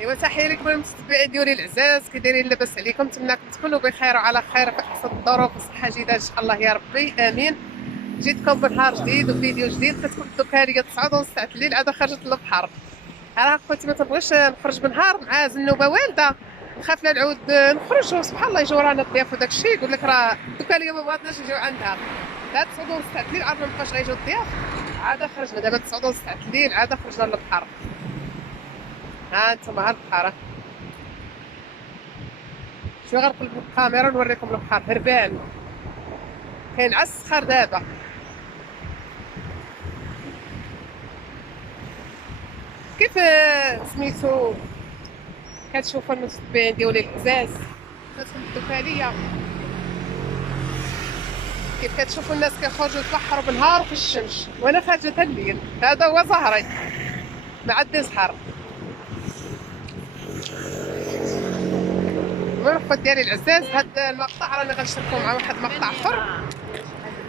ايوا تحيه لكم المتتبعين ديالي العزاز، كي دايرين؟ لاباس عليكم؟ نتمنىكم تكونوا بخير وعلى خير في احسن الظروف وصحه جيده ان شاء الله يا ربي امين. جيتكم بنهار جديد وفيديو جديد. كتكون الدكانيه 9:30 ساعه الليل عاد خرجت للبحر. راه خوتي ما تنبغيش نخرج بنهار مع زنوبه والده، نخاف لا نعاود نخرج وسبحان الله يجيو رانا الضياف وداك الشيء، يقول لك راه الدكانيه ما بغاتناش نجيو عندها. لا 9:30 ساعه الليل عاد ما بقاش غيجيو الضياف، عاد خرجنا دابا 9:30 ساعه الليل عاد خرجنا للبحر. ها انتم ها البحر، شويه غنقلب الكاميرا نوريكم البحر هربان، كاين عالسخر دابا. كيف سميتو كتشوفوا المتتبعين ديالي العزاز كتكون الدكانيه، كيف كتشوفوا الناس كيخرجوا يتبحروا بالنهار في الشمس وانا خارجه حتى الليل؟ هذا هو ظهري مع الدزحر. المهم الخوت ديالي العزاز، هذا المقطع راني غنشاركو مع واحد المقطع اخر.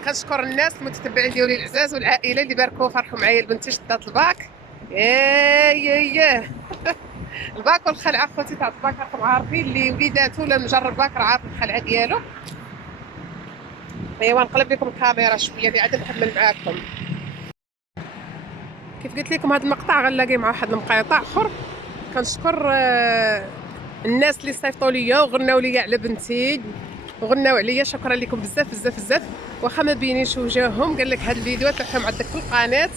كنشكر الناس المتتبعين ديالي العزاز والعائله اللي باركوا فرحوا معايا. البنتي شدات الباك، ياه الباك والخلعه خوتي تاع الباك راكم عارفين اللي وليداتو ولا مجرب باك راه عارف الخلعه ديالو. ايوا نقلب لكم الكاميرا شويه اللي عاد نكمل معاكم. كيف قلت لكم هذا المقطع غنلاقي مع واحد المقاطع اخر. كنشكر الناس اللي صيفطوا ليا وغناو ليا على بنتي وغناو عليا، شكرا لكم بزاف بزاف بزاف. واخا ما بينيش وجههم، قال لك هاد الفيديو تاعهم عندك في القناه.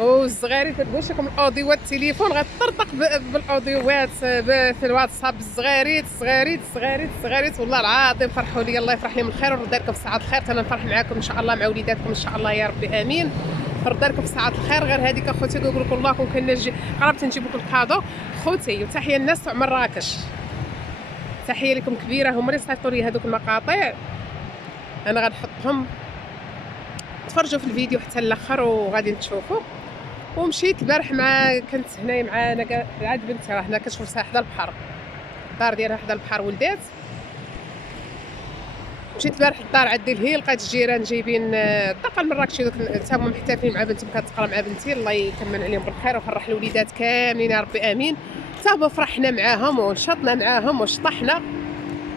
والصغاري تبغيش لكم الاوديوات التليفون غتطرطق بالاوديوات في الواتساب. الصغاريت صغاريت صغاريت صغاريت والله العظيم فرحوا لي، الله يفرح لي من الخير ويرد لكم في ساعه الخير. انا نفرح معاكم ان شاء الله مع وليداتكم ان شاء الله يا ربي امين. رد لكم في ساعه الخير. غير هذيك اخوتي كنقول لكم الله كون كان قربت نجيب لكم الكادو خوتي. وتحيه الناس تاع مراكش، تحيه لكم كبيره. هما اللي صيفطوا لي هذوك المقاطع، انا غنحطهم تفرجوا في الفيديو حتى الاخر وغادي تشوفوا. ومشيت البارح مع كنت هنايا معانا عاد بنتي راه هنا كتشوف ساحه حدا البحر، الدار ديالها حدا البحر ولدات. مشيت البارح للدار عندي لهي، لقيت الجيران جايبين الطاقه المراكشي دوك حتى هما محتفلين مع بنتهم كتقرا مع بنتي. الله يكمل عليهم بالخير ويفرح الوليدات كاملين يا ربي امين. حتى هما فرحنا معاهم ونشطنا معاهم وشطحنا.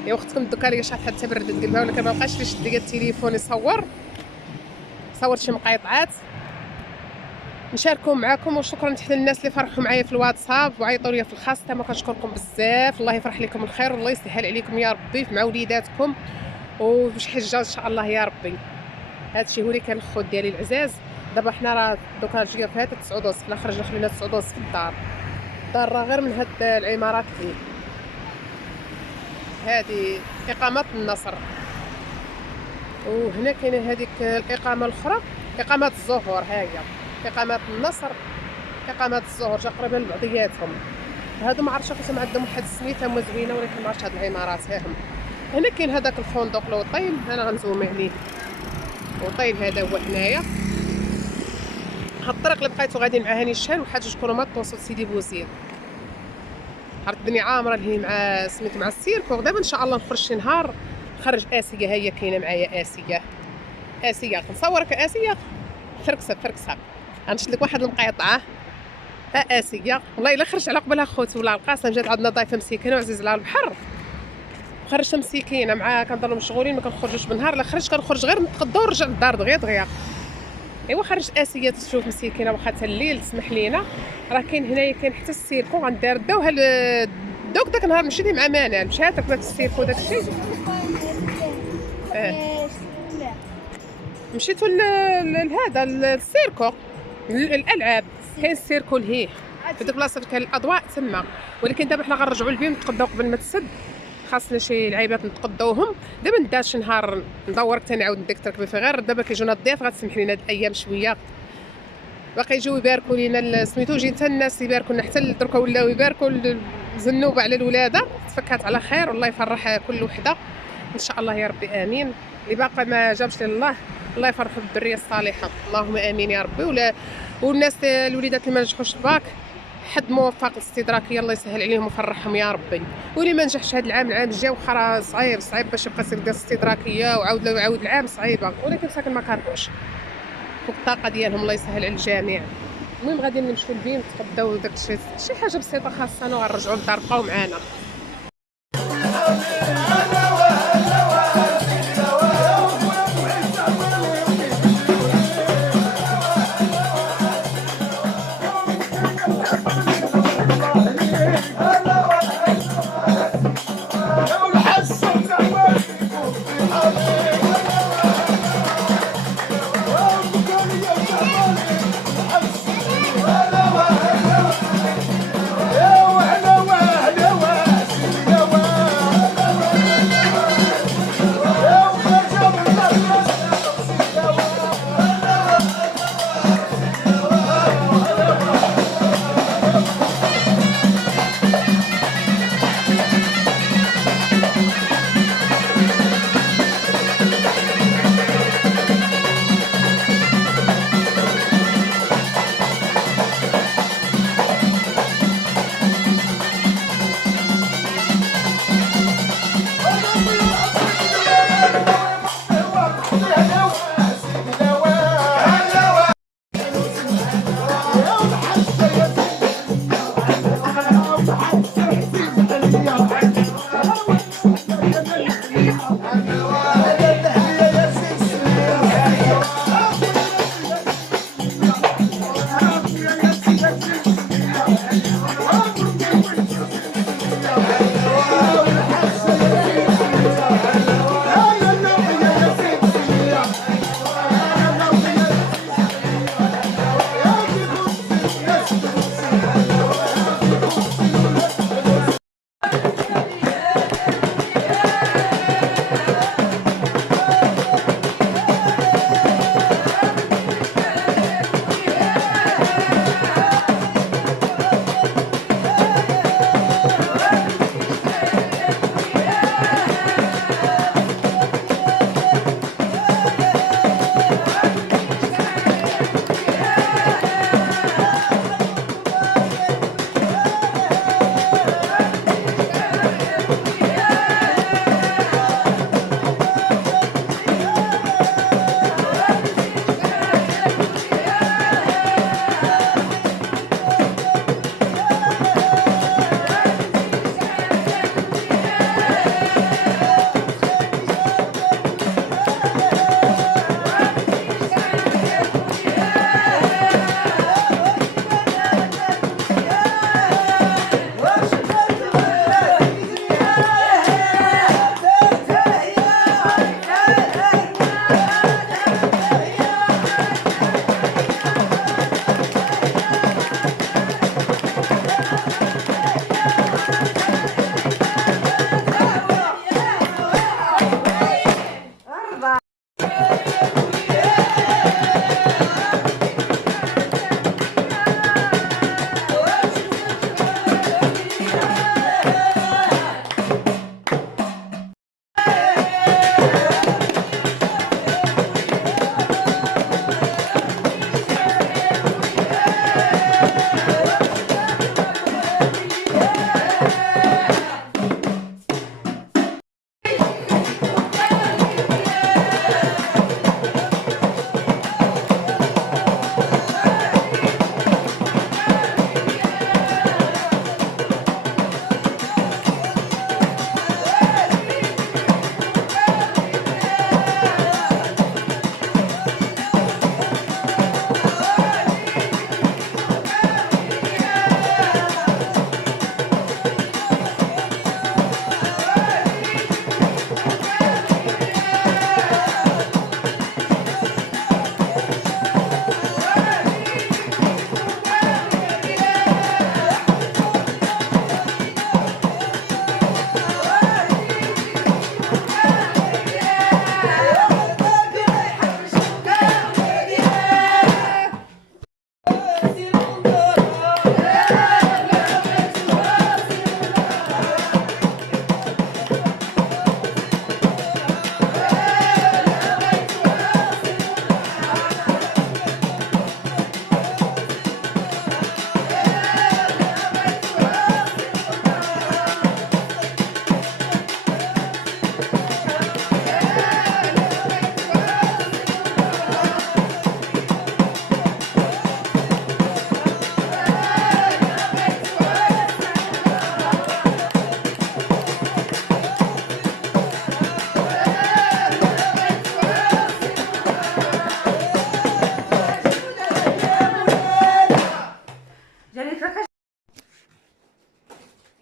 يا اختكم الدكانيه شحال حتى بردت قلبها، ولكن ما بقاش لي شد ليا التليفون يصور شي مقاطعات نشاركهم معكم. وشكرا حتى للناس اللي فرحوا معايا في الواتساب وعيطوا لي في الخاص، ما كنشكركم بزاف. الله يفرح لكم الخير والله يسهل عليكم يا ربي مع وليداتكم وباش حجه ان شاء الله يا ربي. هادشي هو اللي كان الخوت ديالي العزاز. دابا حنا راه دوكا جينا في هاد 9:30 حنا خرجنا خلينا 9:30 في الدار. الدار راه غير من هاد العمارات دي. هادي اقامه النصر، وهنا كاينه هذيك الاقامه الاخرى اقامه الزهور. ها هي اقامه النصر اقامه الزهور تقريبا بعضياتهم. هادو ما عرفتش واش عندهم واحد السميته هما زوينه، ولكن ما عرفتش هاد العمارات ها هم. هنا كاين هذاك الفندق الوطيل، انا غنزوم عليه وطيل هذا هو هنايا. هاد الطريق اللي بقيتو غادي مع هاني الشال وحاج جوج كيلومتر توصل سيدي بوزيد. عرفت الدنيا عامره اللي هي مع سميتو مع السيركو. دابا ان شاء الله نخرج شي نهار نخرج اسيه. هي كاينه معايا اسيه، اسيه نصورك اسيه فركسه فركسه. غنشد لك واحد المقيطعه اسيه والله الا خرجت على قبلها خوتي والله القاسم. جات عندنا ضيفه مسكينه وعزيز على البحر، خرجت مسكينه مع كنضلوا مشغولين ما كنخرجوش بالنهار. لا خرجت كنخرج غير نتغدى ونرجع للدار دغيا دغيا. ايوا خرجت اسيه تشوف مسكينه واخا حتى الليل تسمح لينا. راه كاين هنايا كاين حتى السيركو غنداردوها دوك داك النهار مشيت مع منال مشات ركبت السيركو داك الشيء. مشيتو لهذا السيركو الالعاب. كاين السيركو لهيه في ديك البلاصه كاين الاضواء تما. ولكن دابا حنا غنرجعوا للبيت نتغداو قبل ما تسد، خاصنا شي لعيبات نتغداوهم. دابا ندار شي نهار ندورك ثاني نعاود نديك تركبي في غير. دابا كيجونا الضياف غتسمح لينا هاد الايام شويه باقي يجيو يباركوا لينا سميتو. جي حتى الناس يباركوا لنا حتى دركا ولاو يباركوا الزنوبه على الولاده. تفكات على خير والله يفرح كل وحده ان شاء الله يا ربي امين. اللي باقي ما جابش لله الله يفرح بالذريه الصالحه اللهم امين يا ربي. والناس الوليدات اللي ما نجحوش الباك حد موفق الاستدراكيه الله يسهل عليهم ويفرحهم يا ربي. واللي ما نجحش هذا العام الجاي واخا راه صعيب باش يبقى يدير الاستدراكيه وعاود العام صعيبه، ولكن ساكن ما كارهوش فوق الطاقه ديالهم الله يسهل على الجميع. المهم غادي نمشيو للبيم نتغداو داكشي شي حاجه بسيطه خاصنا وغنرجعوا للدار بقاو معانا.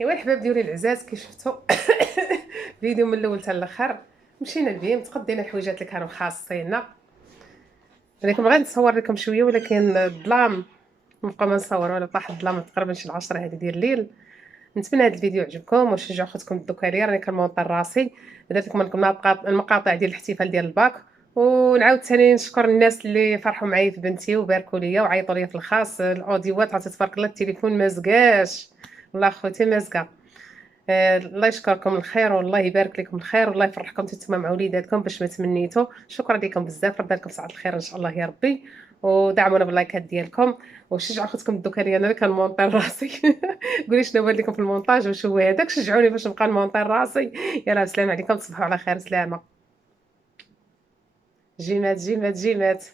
ايوا الحباب ديالي العزاز كي شفتوا فيديو من الاول حتى الاخر، مشينا لبيم تقدينا الحويجات اللي كانوا خاصيننا. ولكن بغيت نصور لكم شويه ولكن الظلام نبقى ما نصور ولا طاح الظلام تقريبا شي 10 هذه ديال الليل. نتمنى هذا الفيديو عجبكم وشجعوا خوتكم دوكا ليا راني كنمونطي راسي، درت لكم المقاطع ديال الاحتفال ديال الباك. ونعاود ثاني نشكر الناس اللي فرحوا معايا في بنتي وباركوا ليا وعيطوا ليا في الخاص. الاوديوات عرفتي تبارك الله التليفون ما زقاش، والله خوتي ما زقا. الله يشكركم الخير والله يبارك لكم الخير والله يفرحكم نتوما مع وليداتكم باش ما تمنيتوا. شكرا لكم بزاف، ربي لكم ساعه الخير ان شاء الله يا ربي. ودعمونا باللايكات ديالكم وشجعوا خوتكم دوكا ليا انا اللي كنمونطي راسي. قولي شنو بان لكم في المونتاج وشو هو هذاك، شجعوني باش نبقى نمونطي راسي. يلا السلام عليكم، تصبحوا على خير، سلامه. جيمات جيمات جيمات.